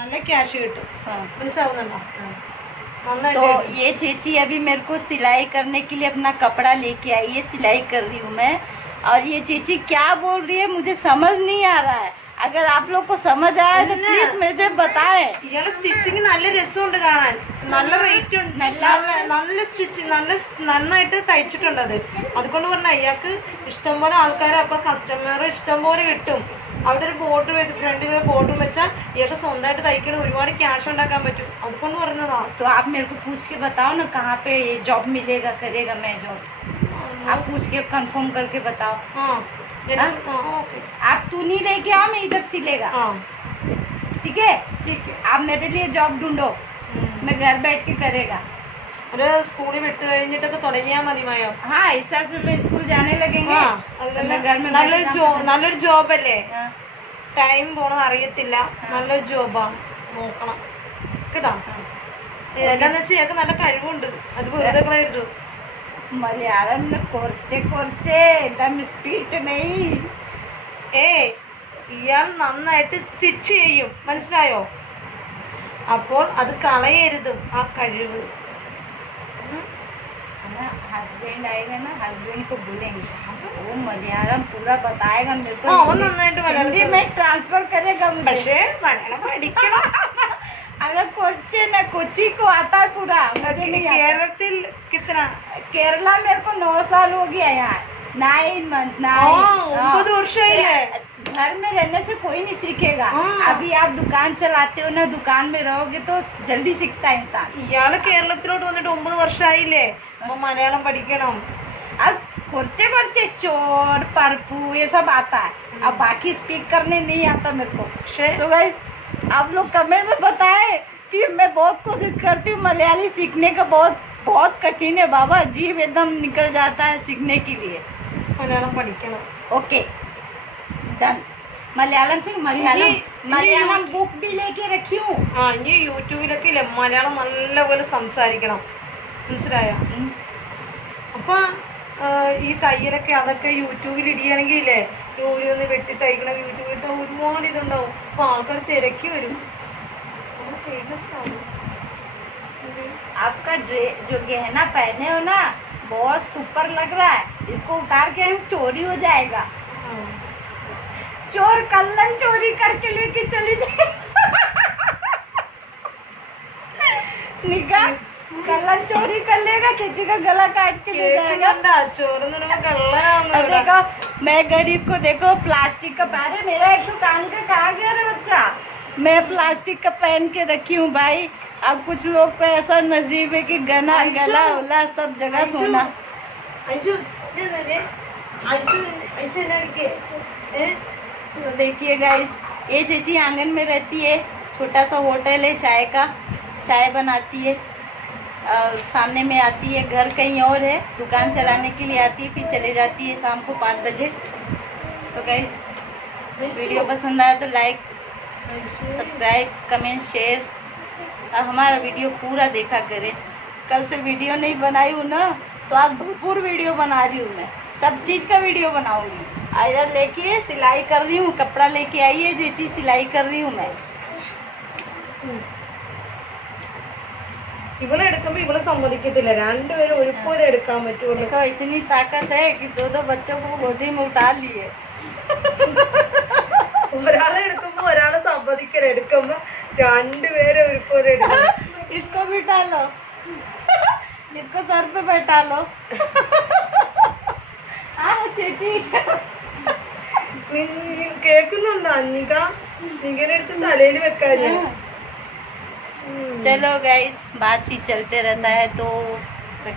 നല്ല ക്യാഷ് കിട്ടും. മനസ്സിലാവുന്നുണ്ടോ? तो ये चेची अभी मेरे को सिलाई करने के लिए अपना कपड़ा लेके आई है, सिलाई कर रही हूँ मैं। और ये चेची क्या बोल रही है मुझे समझ नहीं आ रहा है। अगर आप लोग को समझ आया तो प्लीज मुझे बताएं। ഇയാളെ സ്റ്റിച്ചിങ് നല്ല രസമുണ്ട് കാണാൻ, നല്ല റേറ്റ് ഉണ്ട്, നല്ല സ്റ്റിച്ചിങ് നന്നായിട്ട് തയ്ച്ചിട്ടുണ്ട്. അതുകൊണ്ട് പറഞ്ഞാൽ ഇയാൾക്ക് ഇഷ്ടംപോലെ ആൾക്കാരെ അപ്പൊ കസ്റ്റമർ ഇഷ്ടംപോലെ കിട്ടും. അവിടെ ഒരു ബോർഡ് വെച്ച് ഫ്രണ്ടിൽ ബോർഡ് വെച്ചാൽ ഇയാൾക്ക് സ്വന്തമായിട്ട് തയ്ക്കണ ഒരുപാട് ക്യാഷ് ഉണ്ടാക്കാൻ പറ്റും. അതുകൊണ്ട് പറഞ്ഞതാ. तो आप मेरे को पूछ के बताओ ना कहाँ पे ये जॉब मिलेगा, करेगा मैं जॉब। आप पूछ के कंफर्म करके बताओ। आप तू नहीं लेके आओ, मैं इधर सिलेगा। ठीक है? ठीक है। आप मेरे लिए जॉब ढूंढो, मैं घर बैठ के करेगा। ഒരു സ്കൂളിൽ വിട്ട് കഴിഞ്ഞിട്ടൊക്കെ തുടങ്ങിയാൽ മതി മായോ. हाँ, इस साल से तो स्कूल जाने लगेंगे। നല്ലൊരു ജോബല്ലേ, ടൈം പോണത് അറിയത്തില്ല. നല്ലൊരു ജോബാണ്, നോക്കണം കേട്ടോ. എന്താന്ന് വെച്ചാൽ ഇയാൾക്ക് നല്ല കഴിവുണ്ട്, അത് വെറുതെ കളയരുത്. मलयालम में കുറച്ച് एकदम स्पीड नहीं। ഇയാൾ നന്നായിട്ട് സ്റ്റിച്ച് ചെയ്യും, മനസ്സിലായോ? അപ്പോൾ അത് കളയരുതും ആ കഴിവ്. हस्बैंड आएगा ना, हस्बैंड को बोलेंगे वो मलयालम पूरा बताएगा मेरे को। वो നന്നായിട്ട് हिंदी में ट्रांसफर करेगा मुझे। പക്ഷേ മലയാളം പഠിക്കണം. अगर कोच्चि ना, कोच्चि को आता पूरा, मुझे नहीं आता। കേരളത്തിൽ कितना? केरला मेरे को 9 साल हो गया यहाँ, 9 मंथ। 9 വർഷമായില്ലേ? घर में रहने से कोई नहीं सीखेगा। अभी आप दुकान चलाते हो ना, दुकान में रहोगे तो जल्दी सीखता है इंसान। ഇയാള് കേരളത്തിലോട്ട് വന്നിട്ട് 9 വർഷമായില്ലേ? അപ്പൊ മലയാളം പഠിക്കണം. अब कुर्चे चोर परपू ये सब आता है, अब बाकी स्पीक करने नहीं आता मेरे को। तो गाइस आप लोग कमेंट में बताएं कि मैं बहुत कोशिश करती हूँ मलयाली सीखने का। बहुत कठिन है बाबा, जीव एकदम निकल जाता है सीखने के लिए। മലയാളം പഠിക്കണം. Okay done. मलयालम से मलयालम बुक भी लेके रखी हूँ। ഇനി യൂട്യൂബിലൊക്കെ ഇല്ലേ മലയാളം നല്ലപോലെ സംസാരിക്കണം, മനസ്സിലായോ? അപ്പൊ ഈ തയ്യലൊക്കെ അതൊക്കെ യൂട്യൂബിൽ ഇടുകയാണെങ്കിൽ ഇല്ലേ, ഓരോന്ന് വെട്ടി തയ്ക്കണം യൂട്യൂബിൽ ഇട്ടാൽ ഒരുപാട് ഇതുണ്ടാവും. അപ്പൊ ആൾക്കാർ തിരക്കി വരും, ഫേമസ് ആവും. आपका जो गहना पहने हो ना बहुत सुपर लग रहा है, इसको उतार के चोरी हो जाएगा। चोर कल्लन चोरी करके लेके चली जाए। निकाह कल्लन चोरी कर लेगा, चेची का गला काट के ले जाएगा। देखो मैं गरीब को देखो प्लास्टिक का, अरे मेरा एक दुकान का कहाँ गया रे बच्चा? मैं प्लास्टिक का पहन के रखी हूँ भाई। अब कुछ लोग को ऐसा नसीब है कि गला उला सब जगह सोना। तो देखिए गाइस, ये चेची आंगन में रहती है, छोटा सा होटल है चाय का, चाय बनाती है और सामने में आती है। घर कहीं और है, दुकान चलाने के लिए आती है, फिर चले जाती है शाम को 5 बजे। सो गाइस वीडियो पसंद आया तो लाइक सब्सक्राइब कमेंट शेयर और हमारा वीडियो पूरा देखा करें। कल से वीडियो नहीं बनाई हूँ ना, तो आज भरपूर वीडियो बना रही हूँ मैं, सब चीज़ का वीडियो बनाऊंगी। इधर लेके सिलाई कर रही हूँ, कपड़ा लेके आई है जो चीज़ सिलाई कर रही हूँ मैं। ഇവളെ എടുക്കുമ്പോ ഇവളെ സമ്മതിക്കത്തില്ല, രണ്ടുപേരും ഒരുപോലെ എടുക്കാൻ പറ്റുള്ളൂ. देखो इतनी ताकत है कि 2 बच्चों को गोदी में उठा लिए। ഒരാളെ എടുക്കുമ്പോ ഒരാളെ സമ്മതിക്കല, എടുക്കുമ്പോ രണ്ടുപേരും ഒരുപോലെ എടുക്കണം. इसको बिठा लो, इसको सर पे बैठा लो। ചേച്ചി കേക്കുന്നുണ്ടോ അന്നിക? ഇങ്ങനെ എടുത്ത് തലയിൽ വെക്കാൻ. चलो गाइस बातचीत चलते रहता है तो